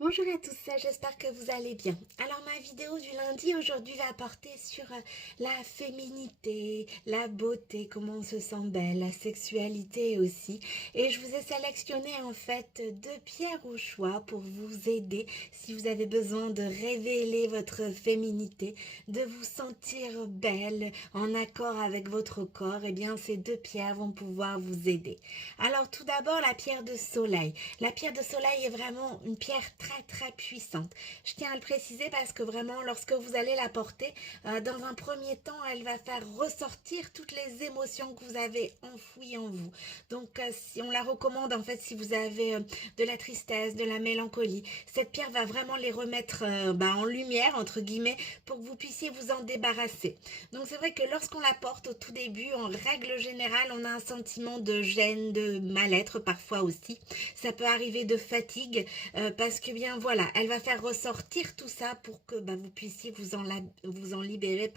Bonjour à tous, j'espère que vous allez bien. Alors ma vidéo du lundi aujourd'hui va porter sur la féminité, la beauté, comment on se sent belle, la sexualité aussi. Et je vous ai sélectionné en fait deux pierres au choix pour vous aider si vous avez besoin de révéler votre féminité, de vous sentir belle, en accord avec votre corps. Et bien ces deux pierres vont pouvoir vous aider. Alors tout d'abord la pierre de soleil. La pierre de soleil est vraiment une pierre très puissante. Je tiens à le préciser parce que vraiment lorsque vous allez la porter, dans un premier temps, elle va faire ressortir toutes les émotions que vous avez enfouies en vous. Donc si on la recommande en fait si vous avez de la tristesse, de la mélancolie, cette pierre va vraiment les remettre en lumière entre guillemets pour que vous puissiez vous en débarrasser. Donc c'est vrai que lorsqu'on la porte au tout début, en règle générale, on a un sentiment de gêne, de mal-être parfois aussi. Ça peut arriver de fatigue parce que bien voilà, elle va faire ressortir tout ça pour que vous puissiez vous en libérer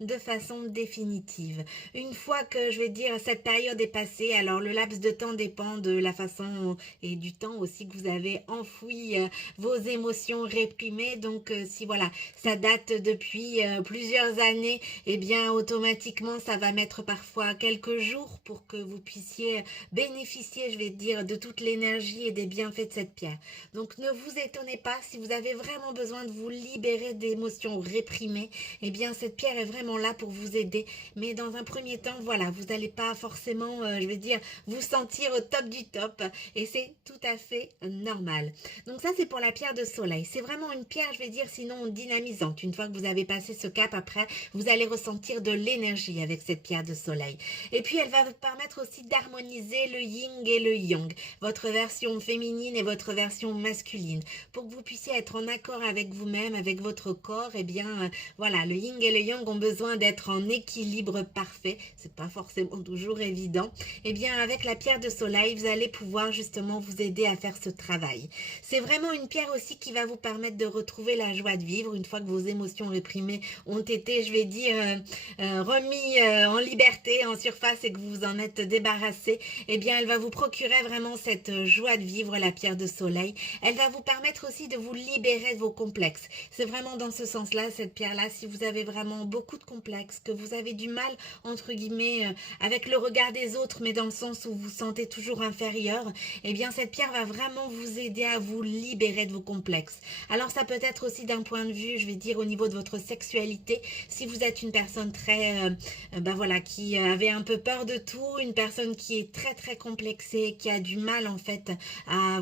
de façon définitive. Une fois que je vais dire cette période est passée, alors le laps de temps dépend de la façon et du temps aussi que vous avez enfoui vos émotions réprimées. Donc si voilà, ça date depuis plusieurs années, et bien automatiquement ça va mettre parfois quelques jours pour que vous puissiez bénéficier, je vais dire, de toute l'énergie et des bienfaits de cette pierre. Donc ne vous étonnez pas si vous avez vraiment besoin de vous libérer d'émotions réprimées, eh bien cette pierre est vraiment là pour vous aider. Mais dans un premier temps, voilà, vous n'allez pas forcément, je vais dire, vous sentir au top du top et c'est tout à fait normal. Donc ça c'est pour la pierre de soleil. C'est vraiment une pierre, je vais dire, sinon dynamisante. Une fois que vous avez passé ce cap, après, vous allez ressentir de l'énergie avec cette pierre de soleil. Et puis elle va vous permettre aussi d'harmoniser le yin et le yang, votre version féminine et votre version masculine, pour que vous puissiez être en accord avec vous-même, avec votre corps. Et bien voilà, le yin et le yang ont besoin d'être en équilibre parfait. C'est pas forcément toujours évident. Et bien avec la pierre de soleil, vous allez pouvoir justement vous aider à faire ce travail. C'est vraiment une pierre aussi qui va vous permettre de retrouver la joie de vivre une fois que vos émotions réprimées ont été, je vais dire, remis en liberté, en surface et que vous vous en êtes débarrassé. Eh bien elle va vous procurer vraiment cette joie de vivre, la pierre de soleil. Elle va vous permettre aussi de vous libérer de vos complexes. C'est vraiment dans ce sens-là, cette pierre-là, si vous avez vraiment beaucoup de complexes, que vous avez du mal, entre guillemets, avec le regard des autres, mais dans le sens où vous vous sentez toujours inférieur, eh bien cette pierre va vraiment vous aider à vous libérer de vos complexes. Alors ça peut être aussi d'un point de vue, je vais dire, au niveau de votre sexualité, si vous êtes une personne très, voilà, qui avait un peu peur de tout, une personne qui est très complexée, qui a du mal en fait à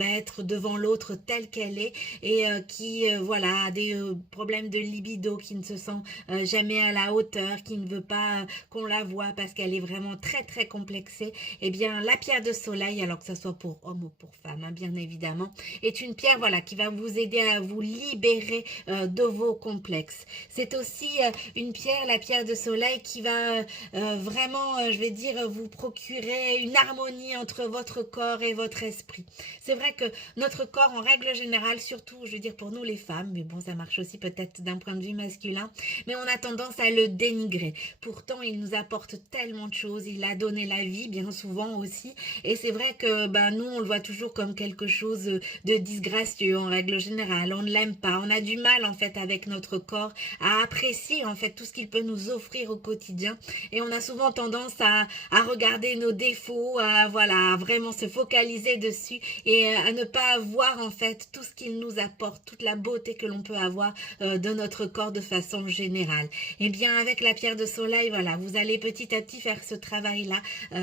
être devant l'autre telle qu'elle est et qui voilà a des problèmes de libido, qui ne se sent jamais à la hauteur, qui ne veut pas qu'on la voit parce qu'elle est vraiment très complexée. Eh bien la pierre de soleil, alors que ce soit pour homme ou pour femme, hein, bien évidemment, est une pierre voilà qui va vous aider à vous libérer de vos complexes. C'est aussi une pierre, la pierre de soleil, qui va vraiment, je vais dire, vous procurer une harmonie entre votre corps et votre esprit. C'est vrai que notre corps, en règle générale, surtout, je veux dire pour nous les femmes, mais bon, ça marche aussi peut-être d'un point de vue masculin, mais on a tendance à le dénigrer. Pourtant, il nous apporte tellement de choses, il a donné la vie, bien souvent aussi, et c'est vrai que nous, on le voit toujours comme quelque chose de disgracieux, en règle générale. On ne l'aime pas, on a du mal, en fait, avec notre corps, à apprécier, en fait, tout ce qu'il peut nous offrir au quotidien, et on a souvent tendance à regarder nos défauts, à voilà, à vraiment se focaliser dessus et à ne pas voir en fait tout ce qu'il nous apporte, toute la beauté que l'on peut avoir de notre corps de façon générale. Et bien avec la pierre de soleil, voilà, vous allez petit à petit faire ce travail-là,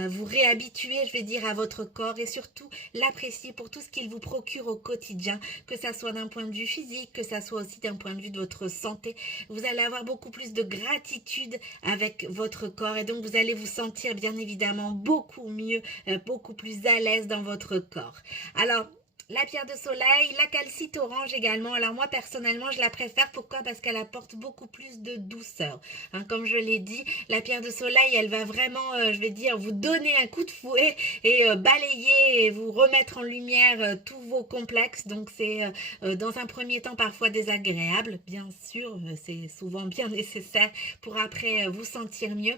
vous réhabituer, je vais dire, à votre corps et surtout l'apprécier pour tout ce qu'il vous procure au quotidien, que ça soit d'un point de vue physique, que ça soit aussi d'un point de vue de votre santé. Vous allez avoir beaucoup plus de gratitude avec votre corps et donc vous allez vous sentir bien évidemment beaucoup mieux, beaucoup plus à l'aise dans votre corps. Alors, la pierre de soleil, la calcite orange également. Alors moi personnellement je la préfère. Pourquoi? Parce qu'elle apporte beaucoup plus de douceur. Hein, comme je l'ai dit, la pierre de soleil, elle va vraiment, je vais dire, vous donner un coup de fouet et balayer et vous remettre en lumière tous vos complexes. Donc c'est dans un premier temps parfois désagréable, bien sûr, c'est souvent bien nécessaire pour après vous sentir mieux.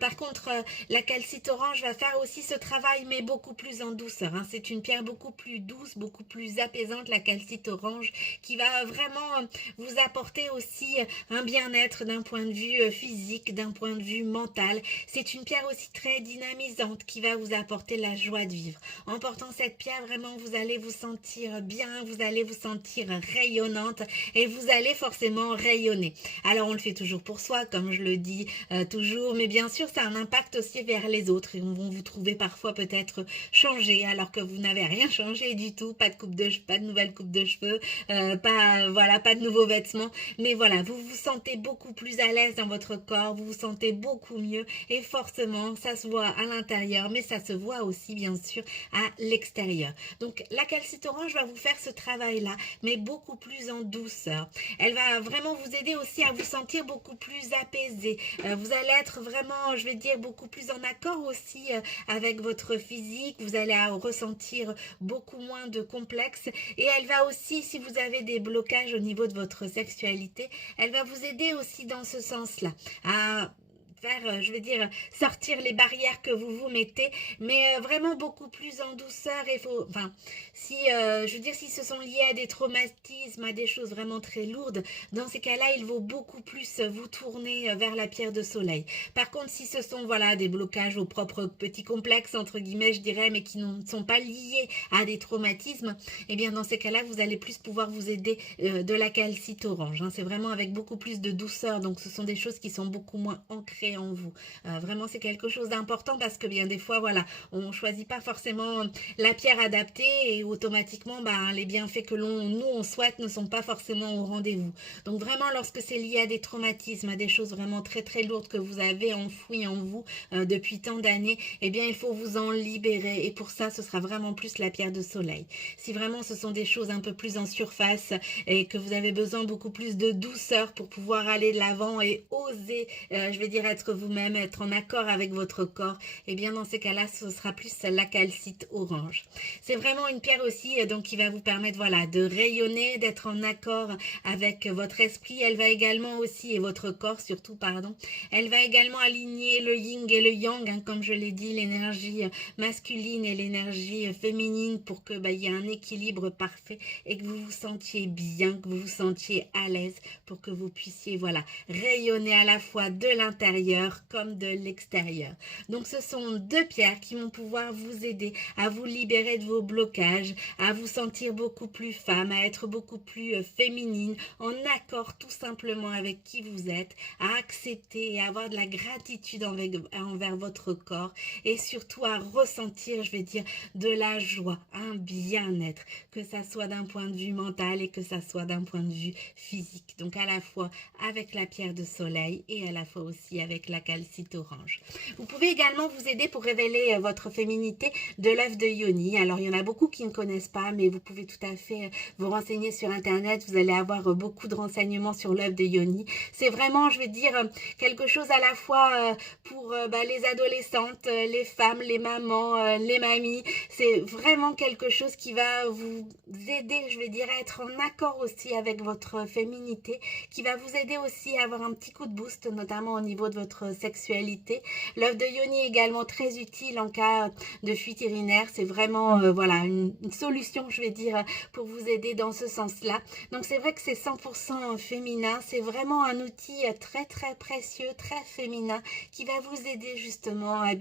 Par contre, la calcite orange va faire aussi ce travail, mais beaucoup plus en douceur. Hein. C'est une pierre beaucoup plus douce, beaucoup beaucoup plus apaisante, la calcite orange, qui va vraiment vous apporter aussi un bien-être d'un point de vue physique, d'un point de vue mental. C'est une pierre aussi très dynamisante qui va vous apporter la joie de vivre. En portant cette pierre, vraiment, vous allez vous sentir bien, vous allez vous sentir rayonnante et vous allez forcément rayonner. Alors, on le fait toujours pour soi, comme je le dis toujours, mais bien sûr, ça a un impact aussi vers les autres. Ils vont vous trouver parfois peut-être changé alors que vous n'avez rien changé du tout, pas de nouvelle coupe de cheveux, pas de nouveaux vêtements, mais voilà, vous vous sentez beaucoup plus à l'aise dans votre corps, vous vous sentez beaucoup mieux et forcément, ça se voit à l'intérieur, mais ça se voit aussi bien sûr à l'extérieur. Donc la calcite orange va vous faire ce travail-là, mais beaucoup plus en douceur. Elle va vraiment vous aider aussi à vous sentir beaucoup plus apaisé. Vous allez être vraiment, je vais dire, beaucoup plus en accord aussi avec votre physique. Vous allez ressentir beaucoup moins de complexes. Et elle va aussi, si vous avez des blocages au niveau de votre sexualité, elle va vous aider aussi dans ce sens-là à faire, je veux dire, sortir les barrières que vous vous mettez, mais vraiment beaucoup plus en douceur. Et faut, enfin, si, je veux dire, si ce sont liés à des traumatismes, à des choses vraiment très lourdes, dans ces cas-là, il vaut beaucoup plus vous tourner vers la pierre de soleil. Par contre, si ce sont, voilà, des blocages aux propres petits complexes, entre guillemets, je dirais, mais qui ne sont pas liés à des traumatismes, eh bien, dans ces cas-là, vous allez plus pouvoir vous aider de la calcite orange. Hein. C'est vraiment avec beaucoup plus de douceur, donc ce sont des choses qui sont beaucoup moins ancrées en vous. Vraiment, c'est quelque chose d'important parce que bien des fois, voilà, on choisit pas forcément la pierre adaptée et automatiquement, les bienfaits que nous, on souhaite ne sont pas forcément au rendez-vous. Donc vraiment, lorsque c'est lié à des traumatismes, à des choses vraiment très très lourdes que vous avez enfouies en vous depuis tant d'années, eh bien, il faut vous en libérer et pour ça, ce sera vraiment plus la pierre de soleil. Si vraiment ce sont des choses un peu plus en surface et que vous avez besoin beaucoup plus de douceur pour pouvoir aller de l'avant et oser, je vais dire, être vous-même, être en accord avec votre corps, et bien dans ces cas-là, ce sera plus la calcite orange. C'est vraiment une pierre aussi donc qui va vous permettre voilà, de rayonner, d'être en accord avec votre esprit. Elle va également aussi, et votre corps surtout, pardon, elle va également aligner le yin et le yang, hein, comme je l'ai dit, l'énergie masculine et l'énergie féminine pour que y ait un équilibre parfait et que vous vous sentiez bien, que vous vous sentiez à l'aise pour que vous puissiez voilà, rayonner à la fois de l'intérieur comme de l'extérieur. Donc ce sont deux pierres qui vont pouvoir vous aider à vous libérer de vos blocages, à vous sentir beaucoup plus femme, à être beaucoup plus féminine, en accord tout simplement avec qui vous êtes, à accepter et à avoir de la gratitude envers votre corps et surtout à ressentir, je vais dire, de la joie, un bien-être, que ça soit d'un point de vue mental et que ça soit d'un point de vue physique. Donc à la fois avec la pierre de soleil et à la fois aussi avec la calcite orange. Vous pouvez également vous aider pour révéler votre féminité de l'œuf de Yoni. Alors il y en a beaucoup qui ne connaissent pas, mais vous pouvez tout à fait vous renseigner sur internet. Vous allez avoir beaucoup de renseignements sur l'œuf de Yoni. C'est vraiment, je vais dire, quelque chose à la fois pour les adolescentes, les femmes, les mamans, les mamies. C'est vraiment quelque chose qui va vous aider, je vais dire, à être en accord aussi avec votre féminité, qui va vous aider aussi à avoir un petit coup de boost, notamment au niveau de votre sexualité. L'œuf de Yoni est également très utile en cas de fuite urinaire. C'est vraiment voilà, une solution, je vais dire, pour vous aider dans ce sens-là. Donc c'est vrai que c'est 100% féminin. C'est vraiment un outil très très précieux, très féminin, qui va vous aider justement à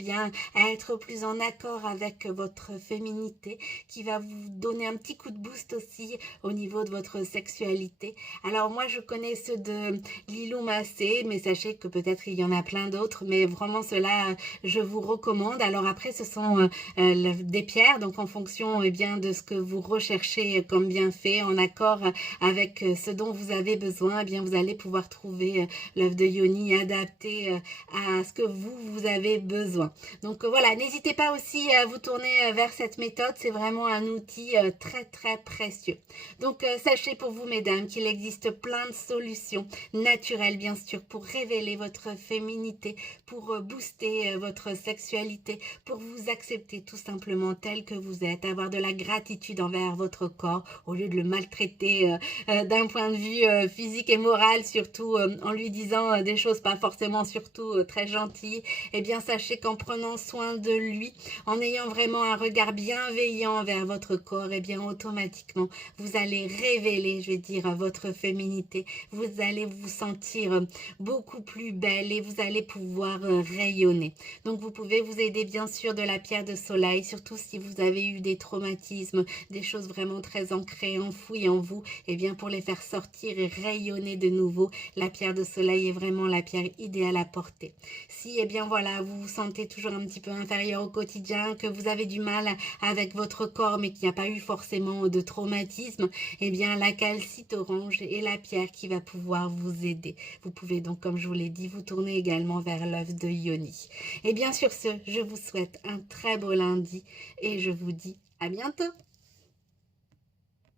être plus en accord avec votre féminité, qui va vous donner un petit coup de boost aussi au niveau de votre sexualité. Alors moi je connais ceux de Lilou Massé, mais sachez que peut-être il y en a plein d'autres, mais vraiment ceux-là je vous recommande. Alors après ce sont des pierres, donc en fonction bien de ce que vous recherchez comme bienfait, en accord avec ce dont vous avez besoin, bien vous allez pouvoir trouver l'œuf de Yoni adapté à ce que vous avez besoin. Donc voilà, n'hésitez pas aussi à vous tourner vers cette méthode, c'est vraiment un outil très très précieux. Donc sachez pour vous mesdames qu'il existe plein de solutions naturelles bien sûr pour révéler votre féminité féminité, pour booster votre sexualité, pour vous accepter tout simplement tel que vous êtes, avoir de la gratitude envers votre corps au lieu de le maltraiter d'un point de vue physique et moral, surtout en lui disant des choses pas forcément surtout très gentilles. Eh bien sachez qu'en prenant soin de lui, en ayant vraiment un regard bienveillant envers votre corps, eh bien automatiquement vous allez révéler, je vais dire, votre féminité. Vous allez vous sentir beaucoup plus belle et vous allez pouvoir rayonner. Donc vous pouvez vous aider bien sûr de la pierre de soleil, surtout si vous avez eu des traumatismes, des choses vraiment très ancrées, enfouies en vous, et bien pour les faire sortir et rayonner de nouveau, la pierre de soleil est vraiment la pierre idéale à porter. Si, eh bien voilà, vous vous sentez toujours un petit peu inférieur au quotidien, que vous avez du mal avec votre corps, mais qu'il n'y a pas eu forcément de traumatisme, eh bien la calcite orange est la pierre qui va pouvoir vous aider. Vous pouvez donc, comme je vous l'ai dit, vous tourner également vers l'œuf de Yoni. Et bien sur ce, je vous souhaite un très beau lundi et je vous dis à bientôt.